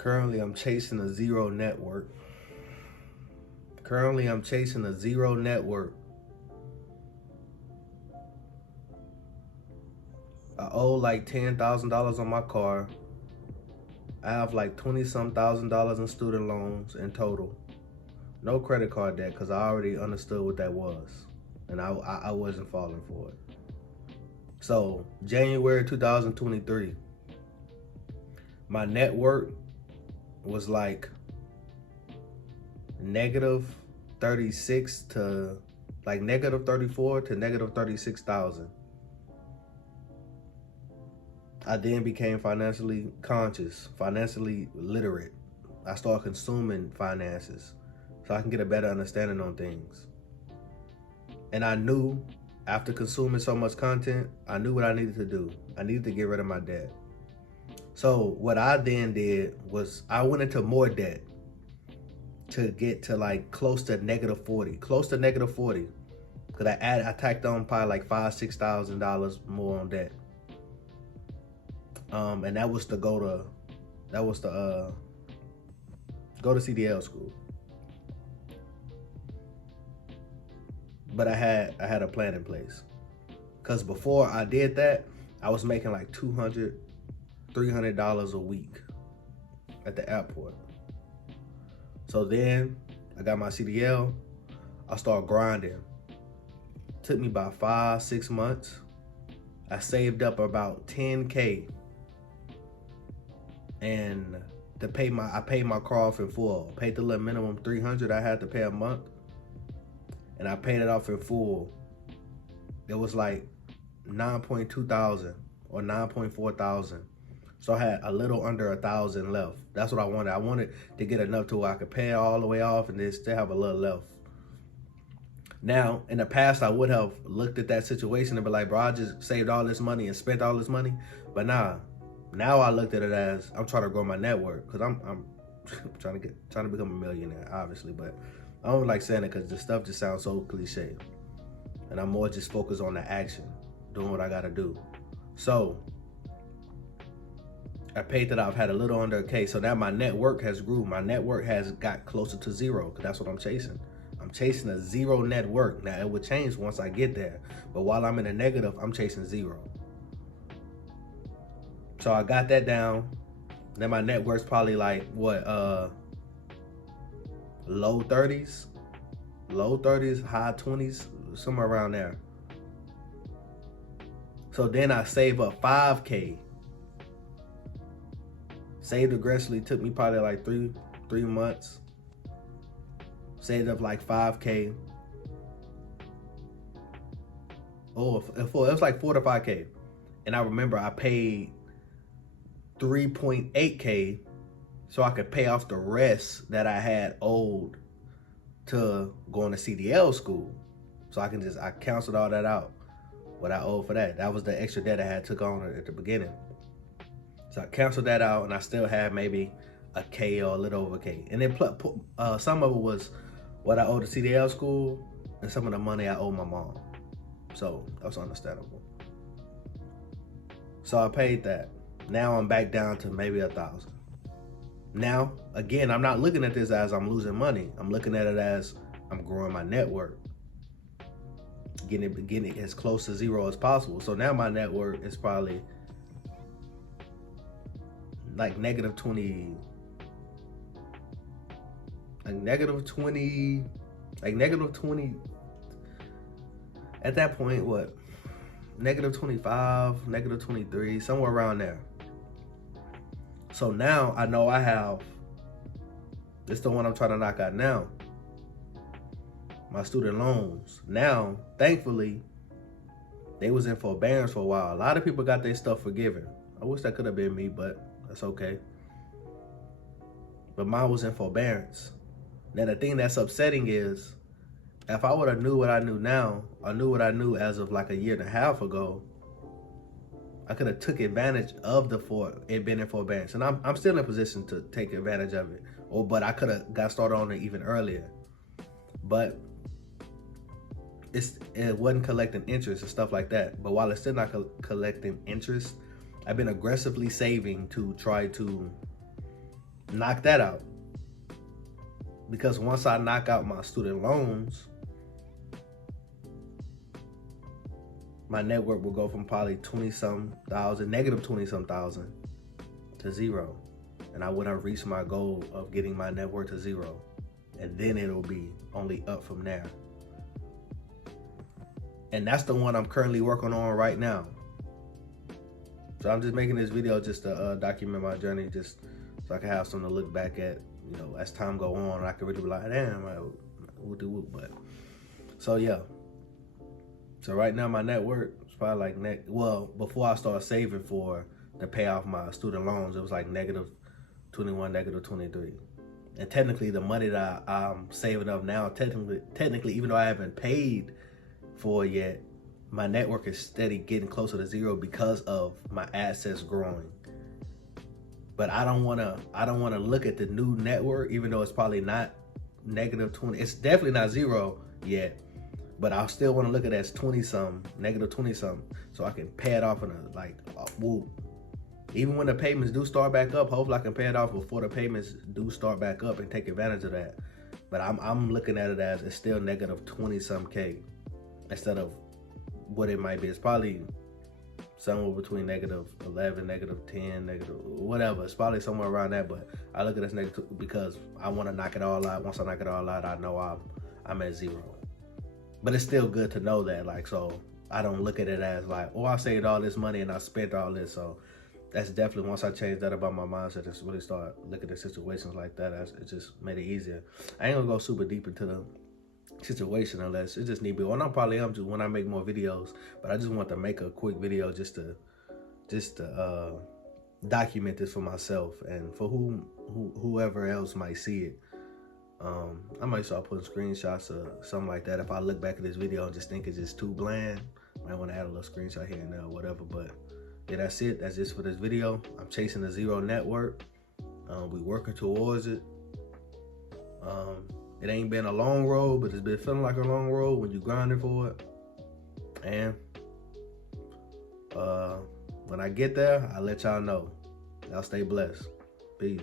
Currently, I'm chasing a zero network. Currently, I'm chasing a zero network. I owe like $10,000 on my car. I have like 20 some $1,000 in student loans in total. No credit card debt because I already understood what that was. And I wasn't falling for it. So, January 2023, my net worth was like negative 36 to like negative 34 to negative 36,000. I then became financially conscious, financially literate. I started consuming finances so I can get a better understanding on things. And I knew after consuming so much content, I knew what I needed to do. I needed to get rid of my debt. So what I then did was I went into more debt to get to like close to negative 40, Cause I tacked on probably like $5,000-$6,000 more on debt. And that was to go to CDL school. But I had a plan in place. Cause before I did that, I was making like $200, $300 a week at the airport. So then I got my CDL. I started grinding. Took me about 5-6 months. I saved up about $10K, and I paid my car off in full. Paid the little minimum $300 I had to pay a month, and I paid it off in full. It was like 9.2 thousand or 9.4 thousand. So I had a little under 1,000 left. That's what I wanted. I wanted to get enough to where I could pay it all the way off and then still have a little left. Now, in the past, I would have looked at that situation and be like, bro, I just saved all this money and spent all this money. But now I looked at it as I'm trying to grow my network, because I'm trying to become a millionaire, obviously. But I don't like saying it because the stuff just sounds so cliche. And I'm more just focused on the action, doing what I got to do. So I paid that off, had a little under a K. So now my network has grew. My network has got closer to zero, because that's what I'm chasing. I'm chasing a zero network. Now, it would change once I get there. But while I'm in a negative, I'm chasing zero. So I got that down. Then my network's probably like, low 30s? Low 30s, high 20s, somewhere around there. So then I save up 5K. Saved aggressively, took me probably like three months. Saved up like 5K. It was like 4 to 5K. And I remember I paid 3.8K so I could pay off the rest that I had owed to going to CDL school. So I canceled all that out, what I owed for that. That was the extra debt I had took on at the beginning. So I canceled that out, and I still had maybe a K or a little over a K. And then some of it was what I owed to CDL school and some of the money I owe my mom. So that was understandable. So I paid that. Now I'm back down to maybe 1,000. Now, again, I'm not looking at this as I'm losing money. I'm looking at it as I'm growing my network, getting it as close to zero as possible. So now my network is probably like negative 20. At that point, what? Negative 25, negative 23, somewhere around there. So now I know I have, this is the one I'm trying to knock out now, my student loans. Now, thankfully, they was in forbearance for a while. A lot of people got their stuff forgiven. I wish that could have been me, but that's okay. But mine was in forbearance. Now, the thing that's upsetting is, if I would have knew what I knew now, or knew what I knew as of like a year and a half ago, I could have took advantage of it being in forbearance. And I'm still in a position to take advantage of it. But I could have got started on it even earlier. But it wasn't collecting interest and stuff like that. But while it's still not collecting interest, I've been aggressively saving to try to knock that out. Because once I knock out my student loans, my net worth will go from probably 20-some thousand, negative 20-some thousand, to zero. And I wouldn't have reached my goal of getting my net worth to zero. And then it'll be only up from there. And that's the one I'm currently working on right now. So I'm just making this video just to document my journey, just so I can have something to look back at, you know, as time go on. I can really be like, damn, but so yeah. So right now my net worth is probably like before I started saving to pay off my student loans, it was like negative 21, negative 23. And technically the money that I'm saving up now, technically, even though I haven't paid for it yet, my network is steady getting closer to zero because of my assets growing. But I don't wanna look at the new network, even though it's probably not negative 20. It's definitely not zero yet, but I still want to look at it as 20-some, negative 20-some, so I can pay it off in a whoop. Even when the payments do start back up, hopefully I can pay it off before the payments do start back up and take advantage of that. But I'm looking at it as it's still negative 20-some K instead of what it might be. It's probably somewhere between negative 11, negative 10, negative whatever. It's probably somewhere around that, but I look at this negative because I want to knock it all out. Once I knock it all out, I know I'm at zero. But it's still good to know that, like, so I don't look at it as like, oh, I saved all this money and I spent all this. So that's definitely, once I changed that about my mindset, just really start looking at situations like that, it just made it easier. I ain't gonna go super deep into the situation unless it just need to be, and I probably am just when I make more videos, but I just want to make a quick video just to document this for myself and for whoever else might see it. I might start putting screenshots or something like that. If I look back at this video and just think it's just too bland, I might want to add a little screenshot here and there or whatever. But yeah, that's it. That's just for this video. I'm chasing the zero network. We working towards it. It ain't been a long road, but it's been feeling like a long road when you grinding for it. And when I get there, I'll let y'all know. Y'all stay blessed. Peace.